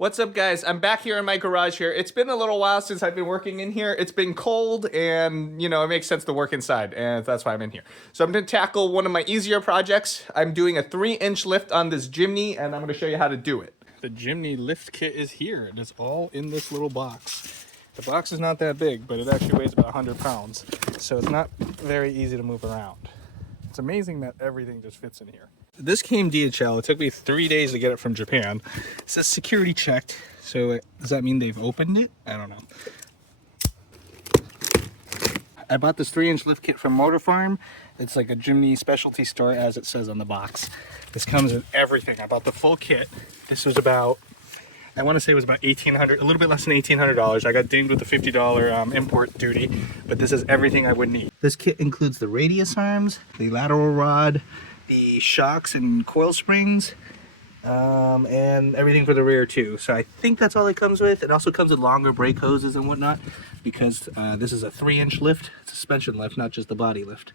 What's up, guys? I'm back here in my garage here. It's been a little while since I've been working in here. It's been cold and, it makes sense to work inside, and that's why I'm in here. So I'm going to tackle one of my easier projects. I'm doing a 3-inch lift on this Jimny, and I'm going to show you how to do it. The Jimny lift kit is here. It is all in this little box. The box is not that big, but it actually weighs about 100 pounds, so it's not very easy to move around. It's amazing that everything just fits in here. This came DHL. It took me 3 days to get it from Japan. It says security checked. So does that mean they've opened it? I don't know. I bought this 3-inch lift kit from Motorfarm. It's like a Jimny Specialty store, as it says on the box. This comes with everything. I bought the full kit. This was about, I want to say it was about $1,800, a little bit less than $1,800. I got dinged with the $50 import duty, but this is everything I would need. This kit includes the radius arms, the lateral rod, the shocks and coil springs, and everything for the rear too. So I think that's all it comes with. It also comes with longer brake hoses and whatnot, because this is a 3-inch lift. It's a suspension lift, not just the body lift.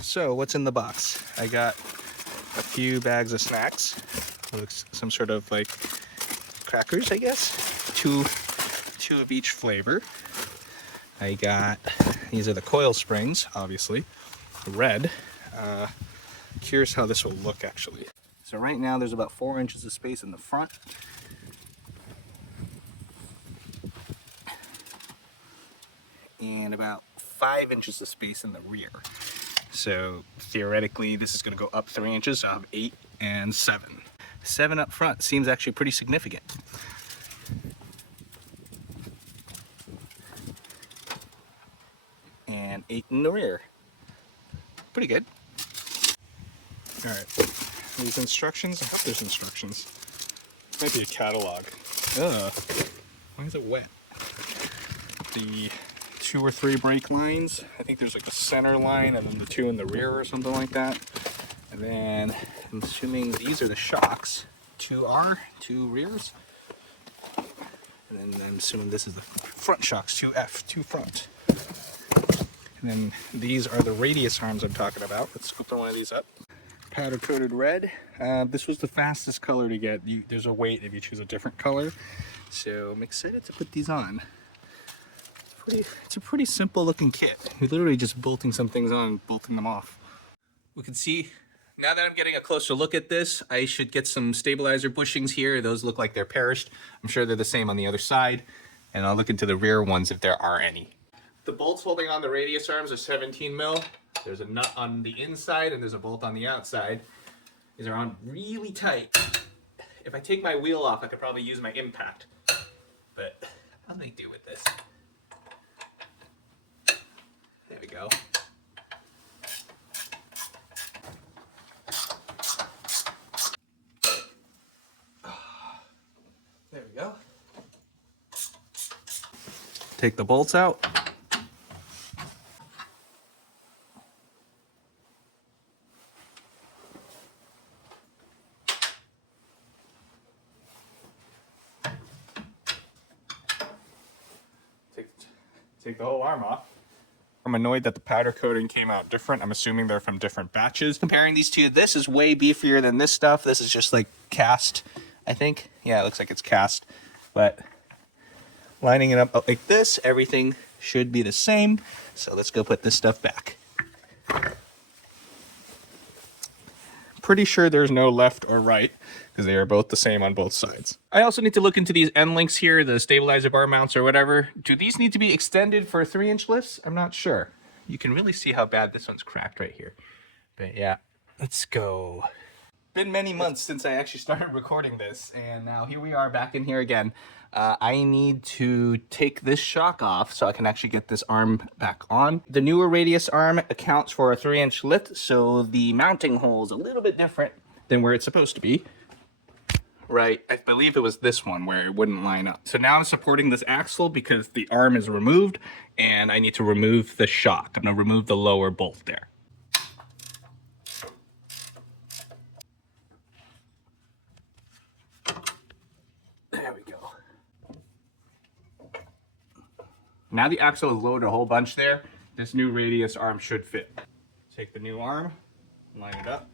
So what's in the box? I got a few bags of snacks. Looks some sort of like crackers, I guess. Two of each flavor. I got, these are the coil springs, obviously. Red. Curious how this will look actually. So right now there's about 4 inches of space in the front. And about 5 inches of space in the rear. So theoretically this is going to go up 3 inches, so I have 8 and 7. 7 up front seems actually pretty significant. And 8 in the rear. Pretty good. Alright, these instructions, I hope there's instructions. Might be a catalog. Ugh, why is it wet? The 2 or 3 brake lines. I think there's like a center line and then the 2 in the rear or something like that. And then I'm assuming these are the shocks. 2R, 2 rears. And then I'm assuming this is the front shocks, 2F, 2 front. And then these are the radius arms I'm talking about. Let's open one of these up. Powder coated red. This was the fastest color to get. There's a weight if you choose a different color. So I'm excited to put these on. It's a pretty simple looking kit. We're literally just bolting some things on and bolting them off. We can see, now that I'm getting a closer look at this, I should get some stabilizer bushings here. Those look like they're perished. I'm sure they're the same on the other side. And I'll look into the rear ones if there are any. The bolts holding on the radius arms are 17 mil. There's a nut on the inside and there's a bolt on the outside. These are on really tight. If I take my wheel off, I could probably use my impact. But I'll make do with this. There we go. There we go. Take the bolts out. Take the whole arm off. I'm annoyed that the powder coating came out different. I'm assuming they're from different batches. Comparing these two, this is way beefier than this stuff. This is just like cast, I think. Yeah, it looks like it's cast. But lining it up like this, everything should be the same. So let's go put this stuff back. Pretty sure there's no left or right because they are both the same on both sides. I also need to look into these end links here, the stabilizer bar mounts or whatever. Do these need to be extended for 3-inch lifts? I'm not sure. You can really see how bad this one's cracked right here. But yeah, let's go. Been many months since I actually started recording this, and now here we are back in here again. I need to take this shock off so I can actually get this arm back on. The newer radius arm accounts for a 3-inch lift, so the mounting hole is a little bit different than where it's supposed to be. Right, I believe it was this one where it wouldn't line up. So now I'm supporting this axle because the arm is removed, and I need to remove the shock. I'm gonna remove the lower bolt there. There we go. Now the axle is loaded a whole bunch there. This new radius arm should fit. Take the new arm, line it up,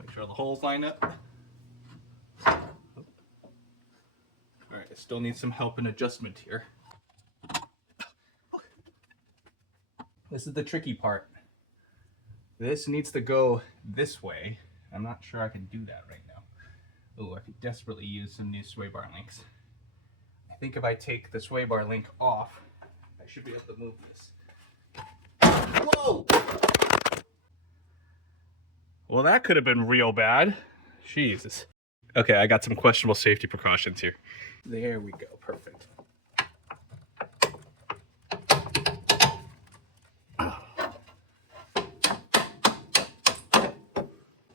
make sure the holes line up. It still needs some help and adjustment here. This is the tricky part. This needs to go this way. I'm not sure I can do that right now. Oh, I could desperately use some new swaybar links. I think if I take the swaybar link off, I should be able to move this. Whoa! Well, that could have been real bad. Jesus. Okay, I got some questionable safety precautions here. There we go, perfect.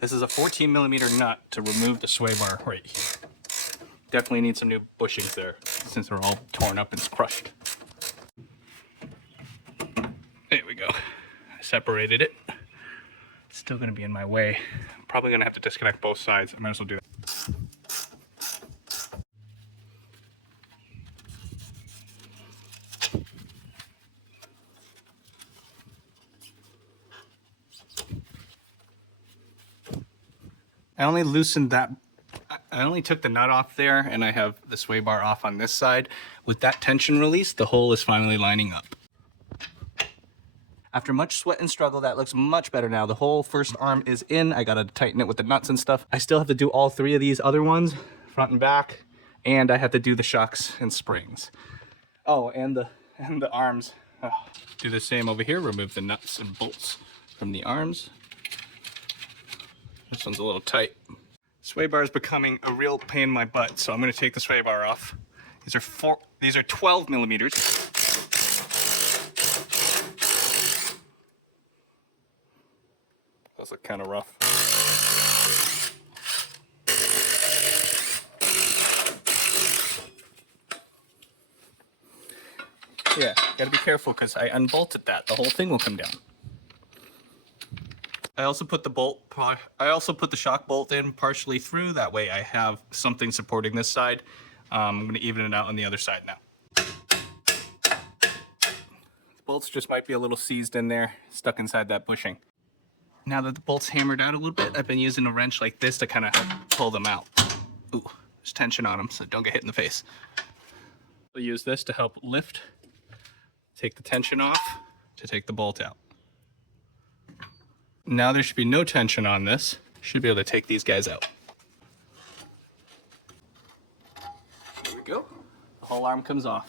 This is a 14mm nut to remove the sway bar right here. Definitely need some new bushings there since they're all torn up and crushed. There we go. I separated it. It's still gonna be in my way. I'm probably gonna have to disconnect both sides. I might as well do that. I only loosened that. I only took the nut off there, and I have the sway bar off on this side. With that tension release, the hole is finally lining up. After much sweat and struggle, that looks much better now. The whole first arm is in. I gotta tighten it with the nuts and stuff. I still have to do all three of these other ones, front and back, and I have to do the shocks and springs. Oh, and the arms. Oh. Do the same over here. Remove the nuts and bolts from the arms. This one's a little tight. Sway bar is becoming a real pain in my butt, so I'm going to take the sway bar off. These are 12mm. Those look kind of rough. Yeah, gotta be careful because I unbolted that. The whole thing will come down. I also put the shock bolt in partially through. That way I have something supporting this side. I'm going to even it out on the other side now. The bolts just might be a little seized in there, stuck inside that bushing. Now that the bolt's hammered out a little bit, I've been using a wrench like this to kind of help pull them out. Ooh, there's tension on them, so don't get hit in the face. I'll use this to help lift, take the tension off, to take the bolt out. Now there should be no tension on this. Should be able to take these guys out. There we go. The whole arm comes off.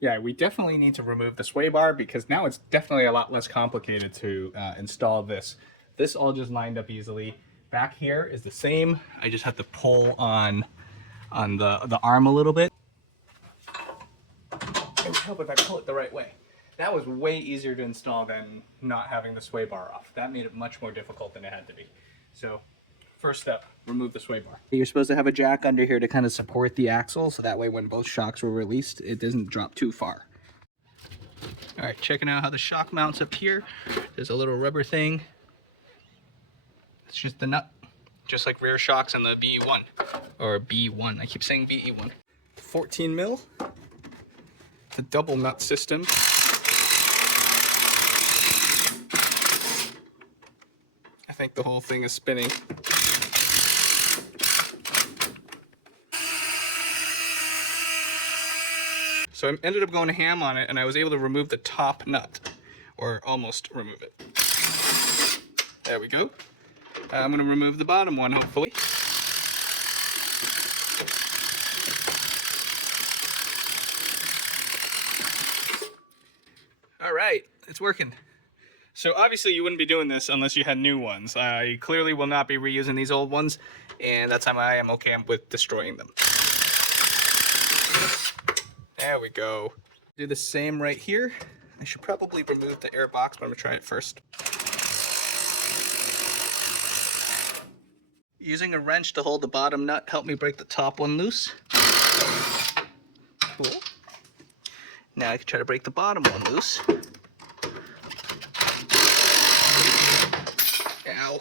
Yeah, we definitely need to remove the sway bar because now it's definitely a lot less complicated to install this. This all just lined up easily. Back here is the same. I just have to pull on the arm a little bit. It would help if I pull it the right way. That was way easier to install than not having the sway bar off. That made it much more difficult than it had to be. So, first step, remove the sway bar. You're supposed to have a jack under here to kind of support the axle, so that way when both shocks were released, it doesn't drop too far. All right, checking out how the shock mounts up here. There's a little rubber thing. It's just the nut, just like rear shocks in the BE1, or B1. I keep saying BE1. 14mm, the double nut system. I think the whole thing is spinning. So I ended up going ham on it, and I was able to remove the top nut, or almost remove it. There we go. I'm going to remove the bottom one, hopefully. All right, it's working. So obviously you wouldn't be doing this unless you had new ones. I clearly will not be reusing these old ones, and that's how I am okay with destroying them. There we go. Do the same right here. I should probably remove the air box, but I'm gonna try it first. Using a wrench to hold the bottom nut helped me break the top one loose. Cool. Now I can try to break the bottom one loose. Ow.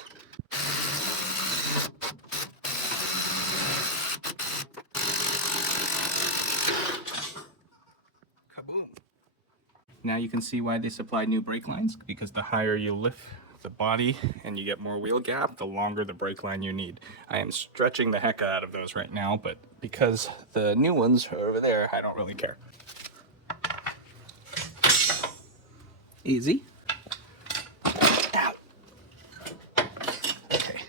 Kaboom. Now you can see why they supply new brake lines, because the higher you lift the body and you get more wheel gap, the longer the brake line you need. I am stretching the heck out of those right now, but because the new ones are over there, I don't really care. Easy. Ow. Okay.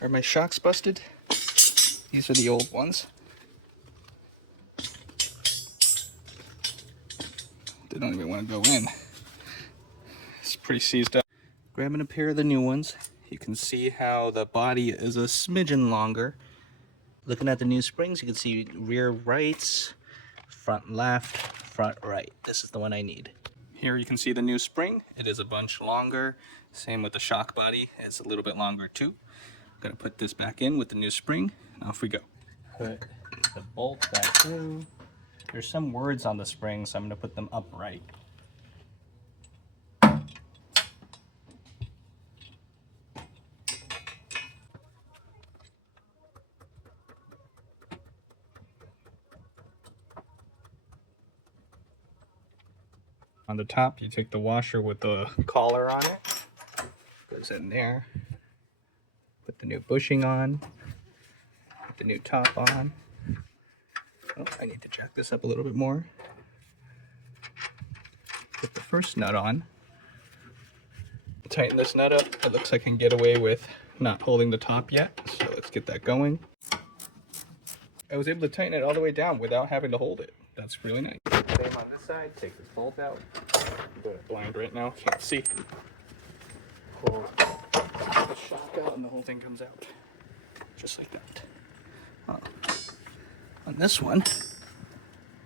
Are my shocks busted? These are the old ones. They don't even want to go in. It's pretty seized up. Grabbing a pair of the new ones. You can see how the body is a smidgen longer. Looking at the new springs, you can see rear rights, front left, front right. This is the one I need. Here you can see the new spring. It is a bunch longer. Same with the shock body. It's a little bit longer too. I'm gonna put this back in with the new spring, and off we go. Put the bolt back through. There's some words on the spring, so I'm gonna put them upright. On the top, you take the washer with the collar on it. Goes in there. Put the new bushing on. Put the new top on. Oh, I need to jack this up a little bit more. Put the first nut on. Tighten this nut up. It looks like I can get away with not holding the top yet, so let's get that going. I was able to tighten it all the way down without having to hold it. That's really nice. Same on this side. Take this bolt out. I'm doing it blind right now. Can't see. Pull the shock out and the whole thing comes out. Just like that. On this one,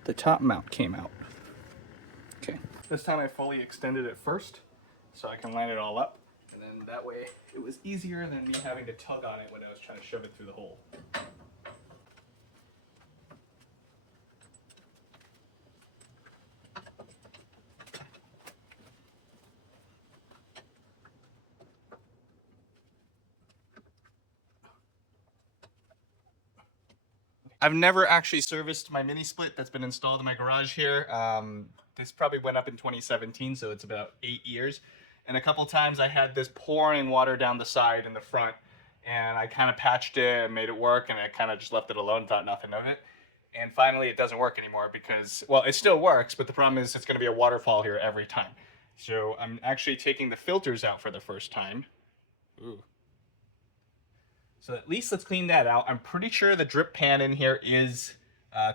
the top mount came out. Okay. This time I fully extended it first so I can line it all up. And then that way it was easier than me having to tug on it when I was trying to shove it through the hole. I've never actually serviced my mini split that's been installed in my garage here. This probably went up in 2017, so it's about 8 years. And a couple times I had this pouring water down the side in the front, and I kind of patched it and made it work, and I kind of just left it alone, thought nothing of it. And finally it doesn't work anymore because, well, it still works, but the problem is it's going to be a waterfall here every time. So I'm actually taking the filters out for the first time. Ooh. So at least let's clean that out. I'm pretty sure the drip pan in here is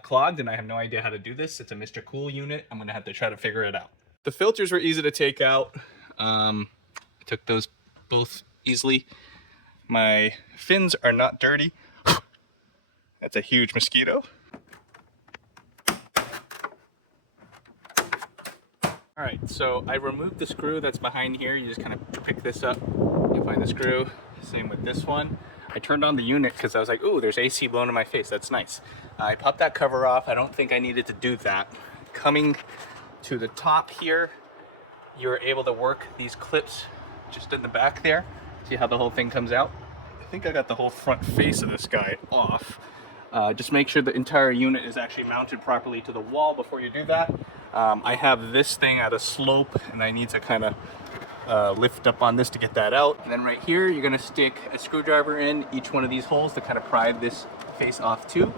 clogged, and I have no idea how to do this. It's a Mr. Cool unit. I'm gonna have to try to figure it out. The filters were easy to take out. I took those both easily. My fins are not dirty. That's a huge mosquito. All right, so I removed the screw that's behind here. You just kind of pick this up, you find the screw. Same with this one. I turned on the unit because I was like, ooh, there's AC blowing in my face. That's nice. I popped that cover off. I don't think I needed to do that. Coming to the top here, you're able to work these clips just in the back there. See how the whole thing comes out? I think I got the whole front face of this guy off. Just make sure the entire unit is actually mounted properly to the wall before you do that. I have this thing at a slope, and I need to kind of lift up on this to get that out. And then right here, you're gonna stick a screwdriver in each one of these holes to kind of pry this face off too.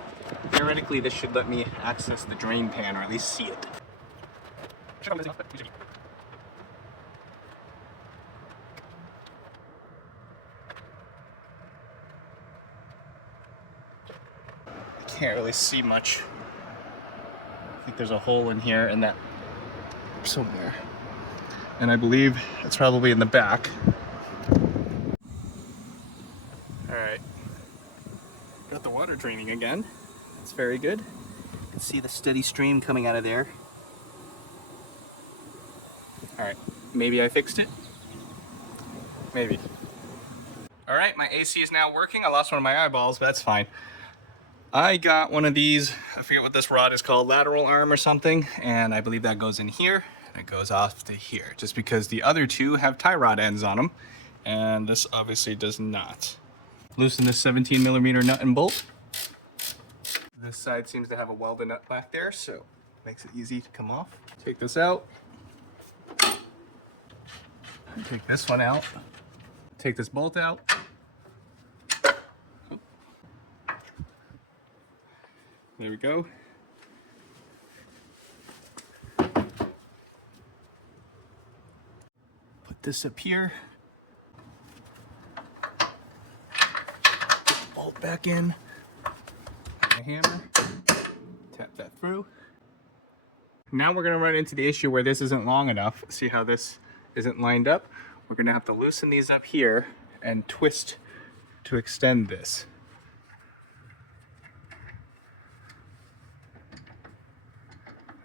Theoretically, this should let me access the drain pan, or at least see it. I can't really see much. I think there's a hole in here and that somewhere. And I believe it's probably in the back. All right, got the water draining again. It's very good. You can see the steady stream coming out of there. All right, maybe I fixed it. Maybe. All right, my AC is now working. I lost one of my eyeballs, but that's fine. I got one of these, I forget what this rod is called, lateral arm or something, and I believe that goes in here. It goes off to here, just because the other two have tie rod ends on them, and this obviously does not. Loosen this 17mm nut and bolt. This side seems to have a welded nut back there, so makes it easy to come off. Take this out. Take this one out. Take this bolt out. There we go. Put this up here. Bolt back in. My hammer. Tap that through. Now we're going to run into the issue where this isn't long enough. See how this isn't lined up? We're going to have to loosen these up here and twist to extend this.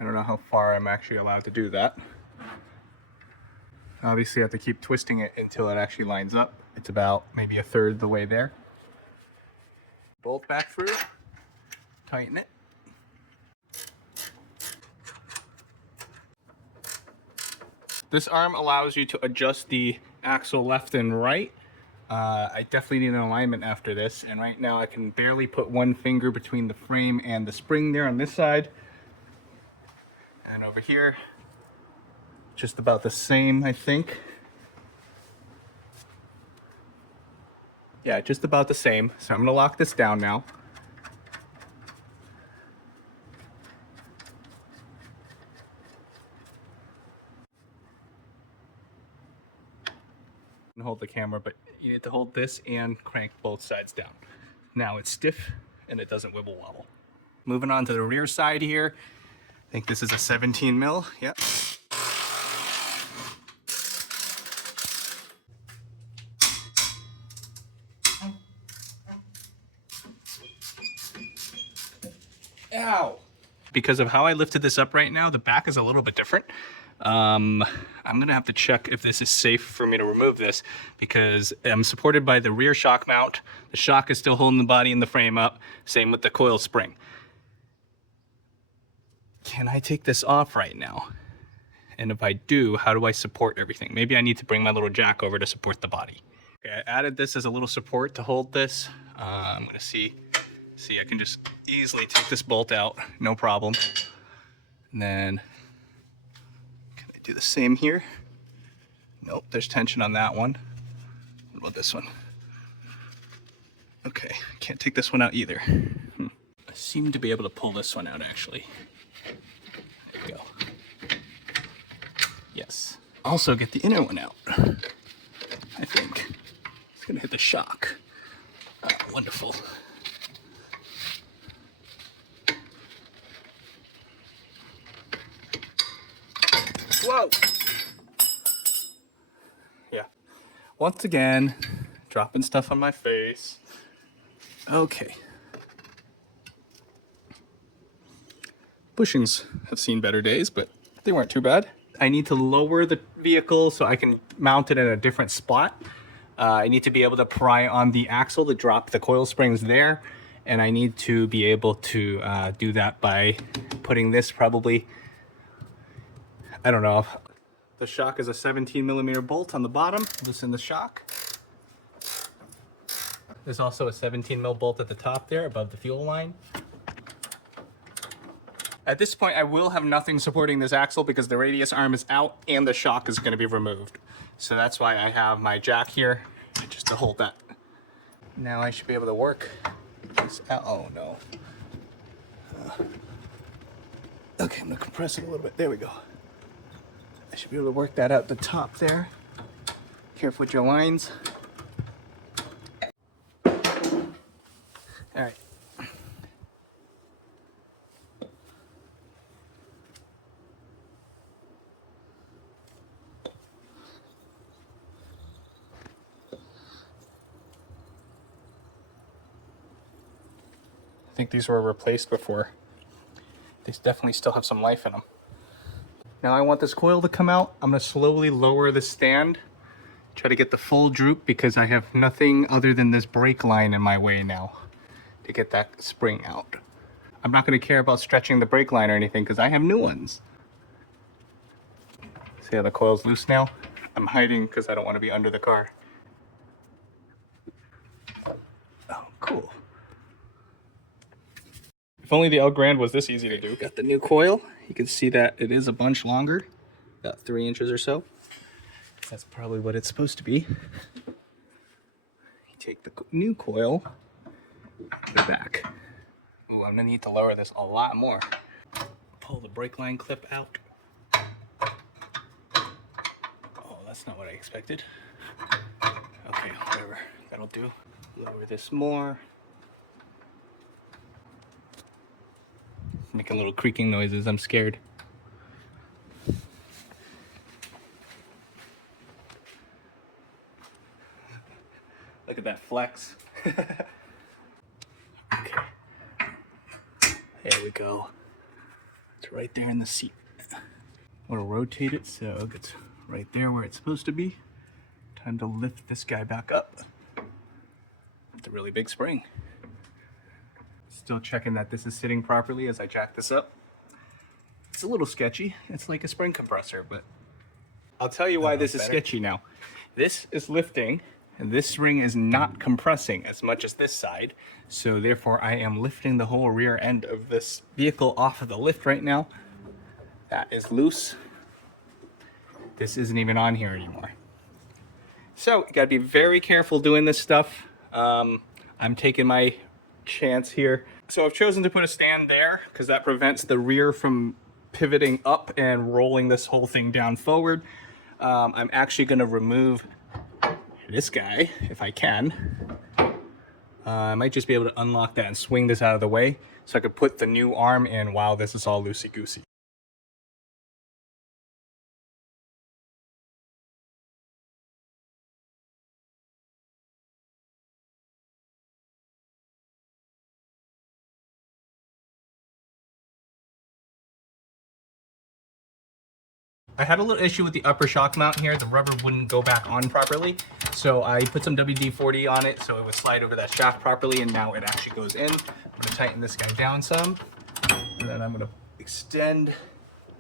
I don't know how far I'm actually allowed to do that. Obviously I have to keep twisting it until it actually lines up. It's about maybe a third the way there. Bolt back through, tighten it. This arm allows you to adjust the axle left and right. I definitely need an alignment after this, and right now I can barely put one finger between the frame and the spring there on this side. And over here, just about the same, I think. Yeah, just about the same. So I'm gonna lock this down now. And hold the camera, but you need to hold this and crank both sides down. Now it's stiff and it doesn't wibble wobble. Moving on to the rear side here. I think this is a 17 mil. Yep. Ow! Because of how I lifted this up right now, the back is a little bit different. I'm gonna have to check if this is safe for me to remove this because I'm supported by the rear shock mount. The shock is still holding the body and the frame up. Same with the coil spring. Can I take this off right now? And if I do, how do I support everything? Maybe I need to bring my little jack over to support the body. Okay, I added this as a little support to hold this. I'm gonna see, I can just easily take this bolt out, no problem. And then, can I do the same here? Nope, there's tension on that one. What about this one? Okay, can't take this one out either. I seem to be able to pull this one out actually. There we go. Yes. Also get the inner one out, I think. It's gonna hit the shock. Oh, wonderful. Whoa! Yeah. Once again, dropping stuff on my face. Okay. Bushings have seen better days, but they weren't too bad. I need to lower the vehicle so I can mount it in a different spot. I need to be able to pry on the axle to drop the coil springs there. And I need to be able to do that by putting this probably, I don't know. The shock is a 17 millimeter bolt on the bottom. Loosen the shock. There's also a 17 mil bolt at the top there above the fuel line. At this point, I will have nothing supporting this axle because the radius arm is out and the shock is going to be removed. So that's why I have my jack here, just to hold that. Now I should be able to work this out. Oh no. Okay, I'm going to compress it a little bit. There we go. I should be able to work that out the top there. Careful with your lines. All right. I think these were replaced before. They definitely still have some life in them. Now I want this coil to come out. I'm going to slowly lower the stand, try to get the full droop because I have nothing other than this brake line in my way now to get that spring out. I'm not going to care about stretching the brake line or anything because I have new ones. See how the coil's loose now? I'm hiding because I don't want to be under the car. Oh, cool. If only the El Grande was this easy to do. Got the new coil. You can see that it is a bunch longer, about 3 inches or so. That's probably what it's supposed to be. You take the new coil, put it back. Ooh, I'm gonna need to lower this a lot more. Pull the brake line clip out. Oh, that's not what I expected. Okay, whatever, that'll do. Lower this more. Making little creaking noises, I'm scared. Look at that flex. Okay. There we go. It's right there in the seat. I'm gonna rotate it so it's right there where it's supposed to be. Time to lift this guy back up. It's a really big spring. Still checking that this is sitting properly as I jack this up. It's a little sketchy. It's like a spring compressor, but I'll tell you why this is sketchy now. This is lifting, and this ring is not compressing as much as this side. So therefore I am lifting the whole rear end of this vehicle off of the lift right now. That is loose. This isn't even on here anymore. So you gotta be very careful doing this stuff. I'm taking my chance here. So I've chosen to put a stand there because that prevents the rear from pivoting up and rolling this whole thing down forward. I'm actually gonna remove this guy if I can. I might just be able to unlock that and swing this out of the way so I could put the new arm in while this is all loosey-goosey. I had a little issue with the upper shock mount here. The rubber wouldn't go back on properly. So I put some WD-40 on it so it would slide over that shaft properly, and now it actually goes in. I'm gonna tighten this guy down some, and then I'm gonna extend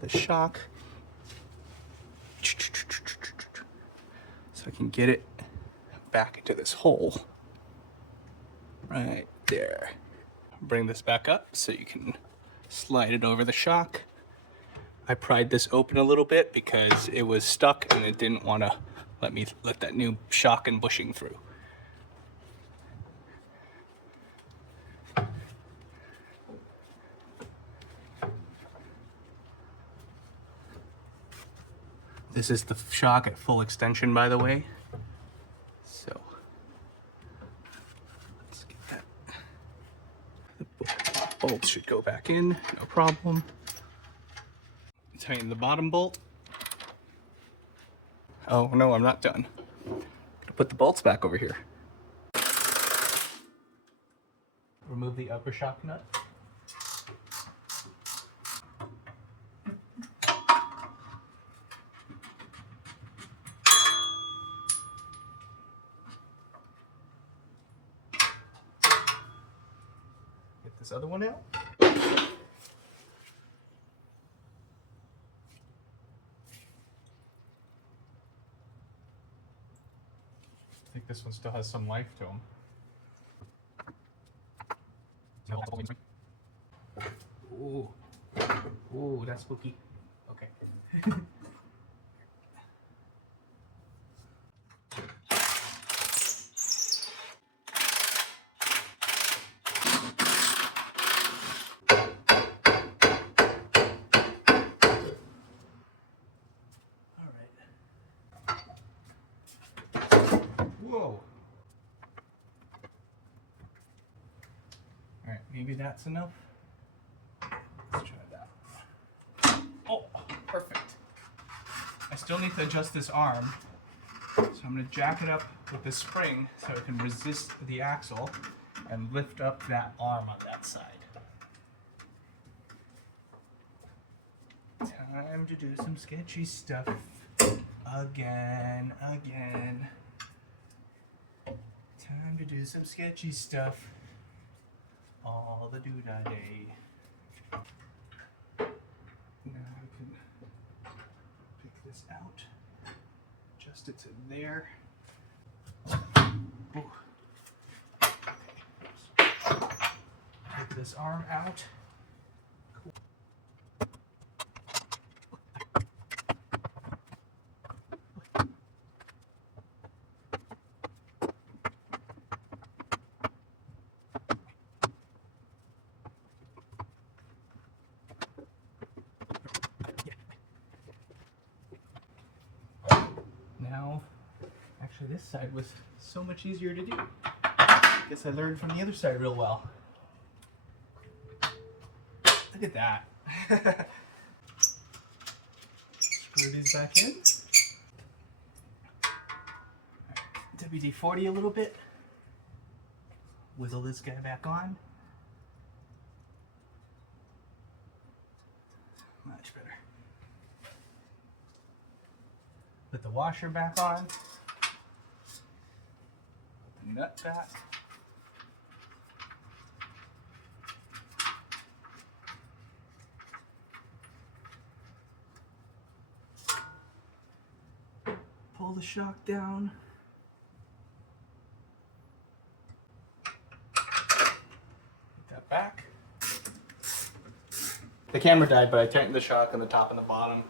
the shock so I can get it back into this hole right there. Bring this back up so you can slide it over the shock. I pried this open a little bit because it was stuck and it didn't want to let that new shock and bushing through. This is the shock at full extension, by the way. So let's get that. The bolts should go back in, no problem. Tighten the bottom bolt. Oh no, I'm not done. Gonna put the bolts back over here. Remove the upper shock nut. Get this other one out. I think this one still has some life to him. Ooh. Ooh, that's spooky. Okay. Whoa. Alright, maybe that's enough. Let's try that. Oh, perfect. I still need to adjust this arm. So I'm going to jack it up with this spring so it can resist the axle and lift up that arm on that side. Time to do some sketchy stuff. Again. Time to do some sketchy stuff. All the do-da-day. Now I can pick this out. Adjust it to there. Ooh. Take this arm out. Cool. this side was so much easier to do. Guess I learned from the other side real well. Look at that. Screw these back in. WD-40 a little bit. Wiggle this guy back on. Much better. Put the washer back on. Put the nut back. Pull the shock down. Put that back. The camera died, but I tightened the shock on the top and the bottom.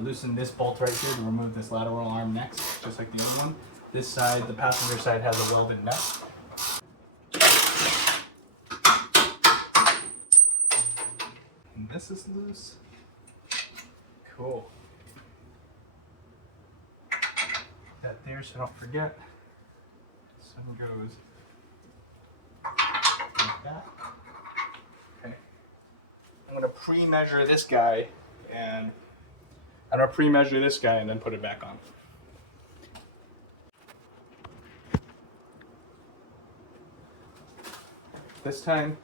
Loosened this bolt right here to remove this lateral arm next, just like the other one. This side, the passenger side, has a welded nut. And this is loose. Cool. Put that there so I don't forget. This one goes like that. Okay. I'm gonna pre-measure this guy and then put it back on. This time,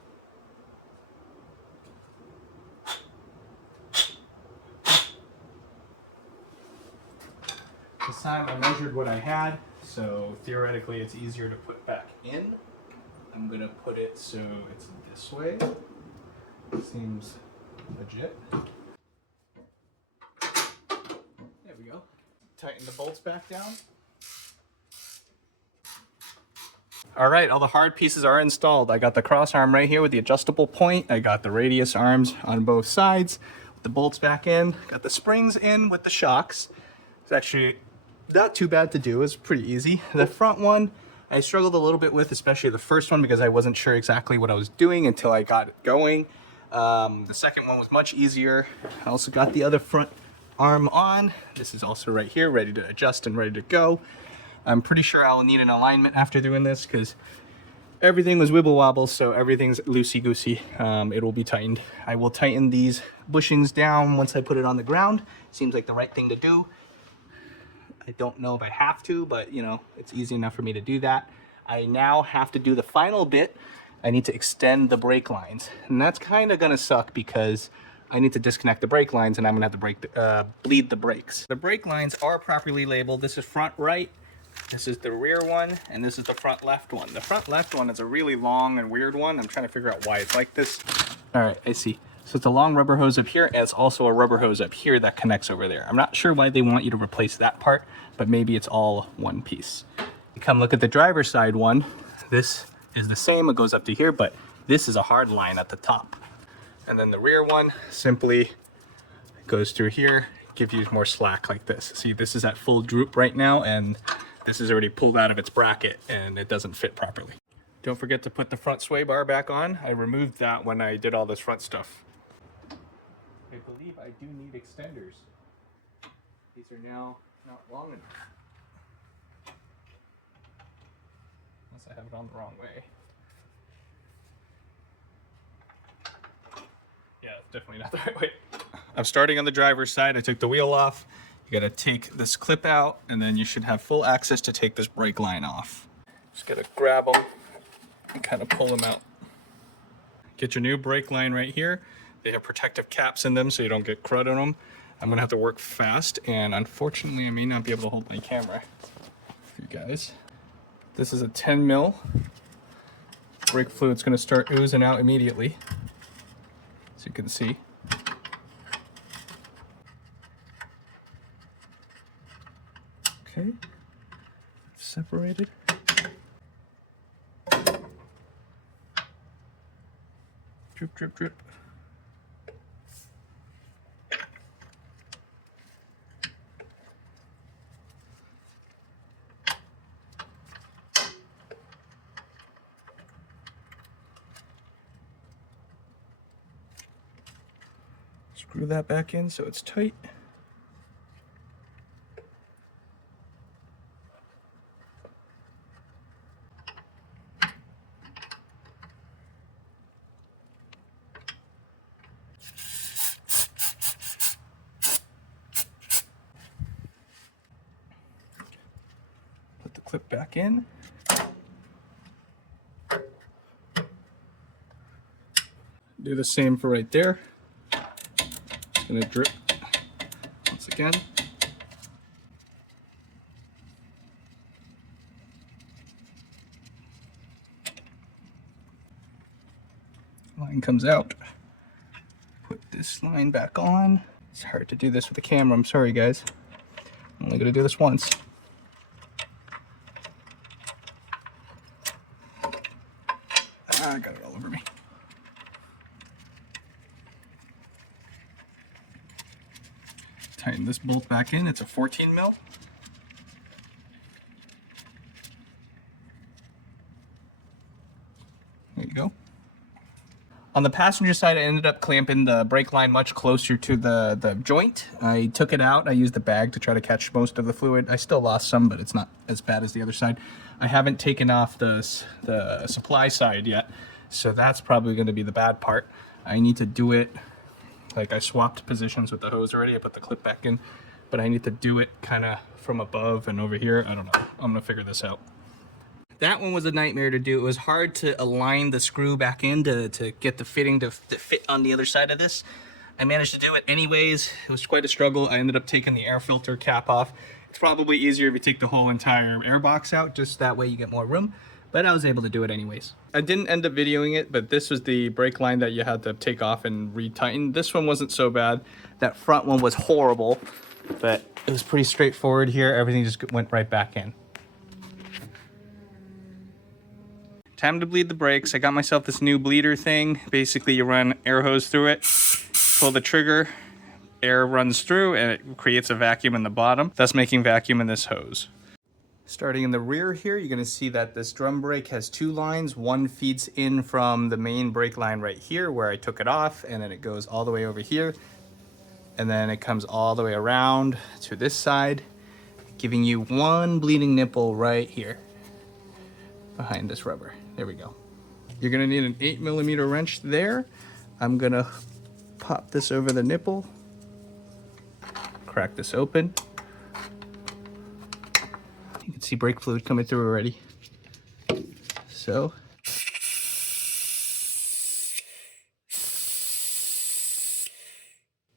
I measured what I had, so theoretically it's easier to put back in. I'm gonna put it so it's this way. Seems legit. There we go. Tighten the bolts back down. All right, all the hard pieces are installed. I got the cross arm right here with the adjustable point. I got the radius arms on both sides. The bolts back in. Got the springs in with the shocks. It's actually not too bad to do. It's pretty easy. The front one, I struggled a little bit with, especially the first one, because I wasn't sure exactly what I was doing until I got it going. The second one was much easier. I also got the other front arm on. This is also right here, ready to adjust and ready to go. I'm pretty sure I'll need an alignment after doing this because everything was wibble wobble, so everything's loosey-goosey. It will be tightened. I will tighten these bushings down once I put it on the ground. Seems like the right thing to do. I don't know if I have to, but you know, it's easy enough for me to do that. I now have to do the final bit. I need to extend the brake lines, and that's kind of gonna suck because I need to disconnect the brake lines and I'm gonna have to bleed the brakes. The brake lines are properly labeled. This is front right, this is the rear one, and this is the front left one. The front left one is a really long and weird one. I'm trying to figure out why it's like this. All right, I see. So it's a long rubber hose up here, and it's also a rubber hose up here that connects over there. I'm not sure why they want you to replace that part, but maybe it's all one piece. You come look at the driver's side one. This is the same, it goes up to here, but this is a hard line at the top. And then the rear one simply goes through here, gives you more slack like this. See, this is at full droop right now, and this is already pulled out of its bracket and it doesn't fit properly. Don't forget to put the front sway bar back on. I removed that when I did all this front stuff. I believe I do need extenders. These are now not long enough. Unless I have it on the wrong way. Yeah, it's definitely not the right way. I'm starting on the driver's side. I took the wheel off. You gotta take this clip out, and then you should have full access to take this brake line off. Just gotta grab them and kind of pull them out. Get your new brake line right here. They have protective caps in them so you don't get crud on them. I'm gonna have to work fast, and unfortunately I may not be able to hold my camera for you guys. This is a 10 mil. Brake fluid's gonna start oozing out immediately, as you can see. Okay, separated. Drip, drip, drip. Screw that back in so it's tight. back in. Do the same for right there. It's gonna drip once again. Line comes out. Put this line back on. It's hard to do this with the camera, I'm sorry guys. I'm only gonna do this once. I got it all over me. Tighten this bolt back in, it's a 14 mil. There you go. On the passenger side, I ended up clamping the brake line much closer to the joint. I took it out. I used the bag to try to catch most of the fluid. I still lost some, but it's not as bad as the other side. I haven't taken off the supply side yet, so that's probably going to be the bad part. I need to do it, like I swapped positions with the hose already. I put the clip back in, but I need to do it kind of from above and over here. I don't know. I'm going to figure this out. That one was a nightmare to do. It was hard to align the screw back in to get the fitting to fit on the other side of this. I managed to do it anyways. It was quite a struggle. I ended up taking the air filter cap off. It's probably easier if you take the whole entire air box out, just that way you get more room. But I was able to do it anyways. I didn't end up videoing it, but this was the brake line that you had to take off and retighten. This one wasn't so bad. That front one was horrible, but it was pretty straightforward here. Everything just went right back in. Time to bleed the brakes. I got myself this new bleeder thing. Basically, you run air hose through it, pull the trigger, air runs through, and it creates a vacuum in the bottom, thus making vacuum in this hose. Starting in the rear here, you're gonna see that this drum brake has two lines. One feeds in from the main brake line right here where I took it off, and then it goes all the way over here. And then it comes all the way around to this side, giving you one bleeding nipple right here behind this rubber. There we go. You're gonna need an 8mm wrench there. I'm gonna pop this over the nipple, crack this open. You can see brake fluid coming through already. So,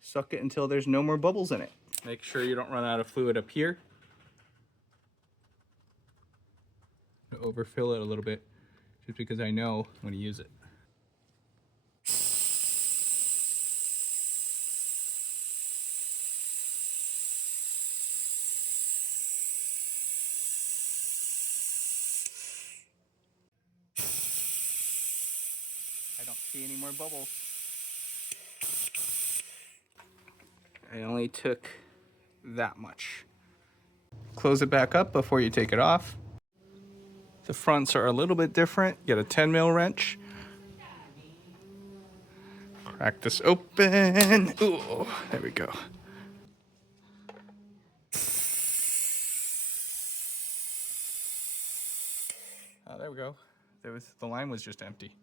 suck it until there's no more bubbles in it. Make sure you don't run out of fluid up here. Overfill it a little bit, just because I know I'm going to use it. I don't see any more bubbles. I only took that much. Close it back up before you take it off. The fronts are a little bit different. Get a 10mm wrench. Crack this open. Ooh, there we go. Oh, there we go. The line was just empty.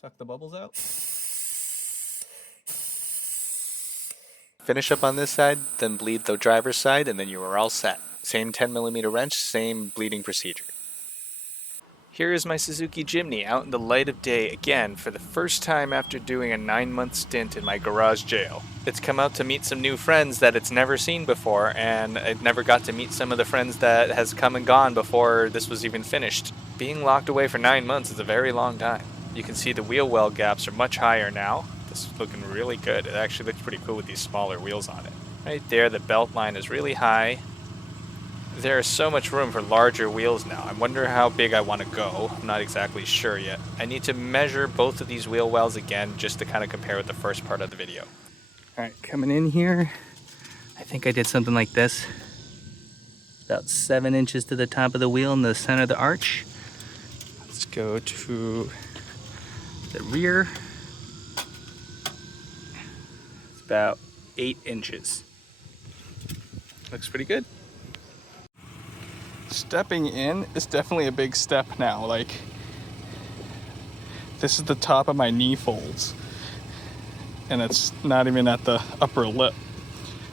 Suck the bubbles out. Finish up on this side, then bleed the driver's side, and then you are all set. Same 10mm wrench, same bleeding procedure. Here is my Suzuki Jimny out in the light of day again for the first time after doing a 9-month stint in my garage jail. It's come out to meet some new friends that it's never seen before, and it never got to meet some of the friends that has come and gone before this was even finished. Being locked away for 9 months is a very long time. You can see the wheel well gaps are much higher now. This is looking really good. It actually looks pretty cool with these smaller wheels on it. Right there, the belt line is really high. There is so much room for larger wheels now. I wonder how big I want to go. I'm not exactly sure yet. I need to measure both of these wheel wells again just to kind of compare with the first part of the video. All right, coming in here, I think I did something like this. About 7 inches to the top of the wheel in the center of the arch. Let's go to the rear. It's about 8 inches. Looks pretty good. Stepping in is definitely a big step now. Like, this is the top of my knee folds, and it's not even at the upper lip.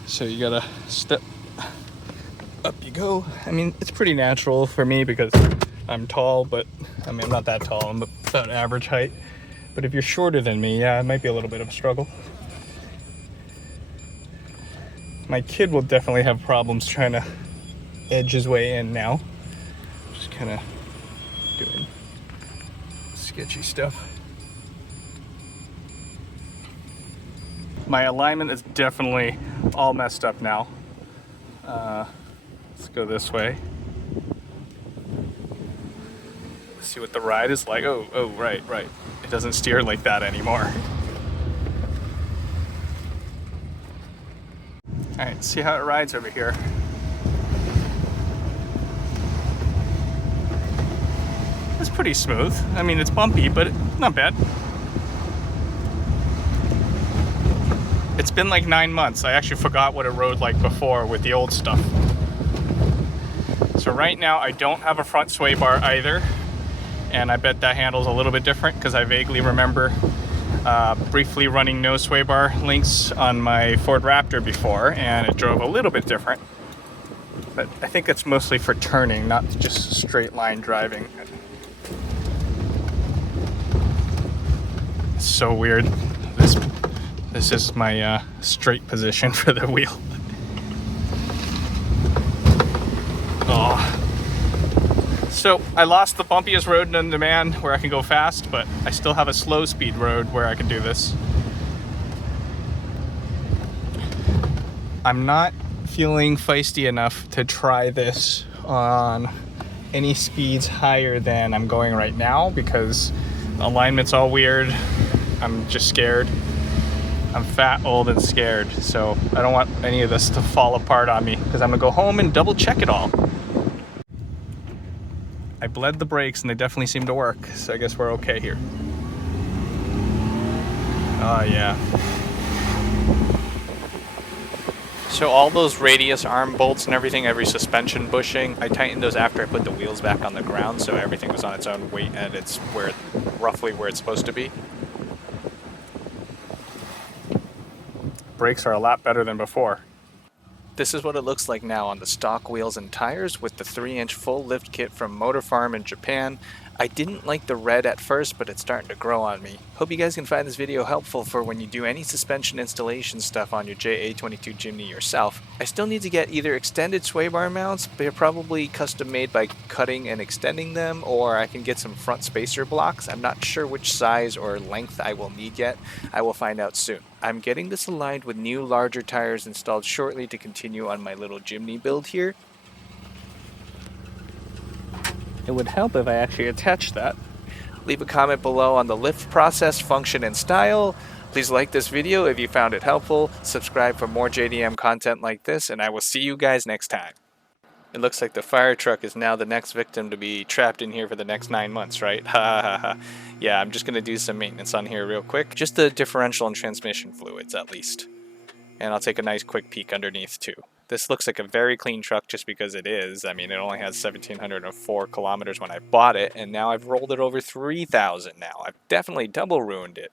So you gotta step up you go. I mean, it's pretty natural for me because I'm tall, but I mean, I'm not that tall. I'm about average height. But if you're shorter than me, yeah, it might be a little bit of a struggle. My kid will definitely have problems trying to edge his way in now. Just kind of doing sketchy stuff. My alignment is definitely all messed up now. Let's go this way. Let's see what the ride is like. Oh, right. It doesn't steer like that anymore. All right, see how it rides over here. It's pretty smooth. I mean, it's bumpy, but not bad. It's been like 9 months. I actually forgot what it rode like before with the old stuff. So right now I don't have a front sway bar either. And I bet that handle's a little bit different because I vaguely remember briefly running no sway bar links on my Ford Raptor before, and it drove a little bit different. But I think it's mostly for turning, not just straight line driving. It's so weird. This is my straight position for the wheel. Oh. So I lost the bumpiest road known to man where I can go fast, but I still have a slow speed road where I can do this. I'm not feeling feisty enough to try this on any speeds higher than I'm going right now because the alignment's all weird. I'm just scared. I'm fat, old, and scared, so I don't want any of this to fall apart on me because I'm gonna go home and double check it all. I bled the brakes and they definitely seem to work, so I guess we're okay here. Oh yeah. So all those radius arm bolts and everything, every suspension bushing, I tightened those after I put the wheels back on the ground, so everything was on its own weight and it's roughly where it's supposed to be. Brakes are a lot better than before. This is what it looks like now on the stock wheels and tires with the 3-inch full lift kit from Motorfarm in Japan. I didn't like the red at first, but it's starting to grow on me. Hope you guys can find this video helpful for when you do any suspension installation stuff on your JA22 Jimny yourself. I still need to get either extended sway bar mounts, they're probably custom made by cutting and extending them, or I can get some front spacer blocks. I'm not sure which size or length I will need yet. I will find out soon. I'm getting this aligned with new larger tires installed shortly to continue on my little Jimny build here. It would help if I actually attached that. Leave a comment below on the lift process, function, and style. Please like this video if you found it helpful. Subscribe for more JDM content like this, and I will see you guys next time. It looks like the fire truck is now the next victim to be trapped in here for the next 9 months, right? Ha ha ha. Yeah, I'm just going to do some maintenance on here real quick. Just the differential and transmission fluids, at least. And I'll take a nice quick peek underneath, too. This looks like a very clean truck just because it is. I mean, it only has 1,704 kilometers when I bought it, and now I've rolled it over 3,000 now. I've definitely double ruined it.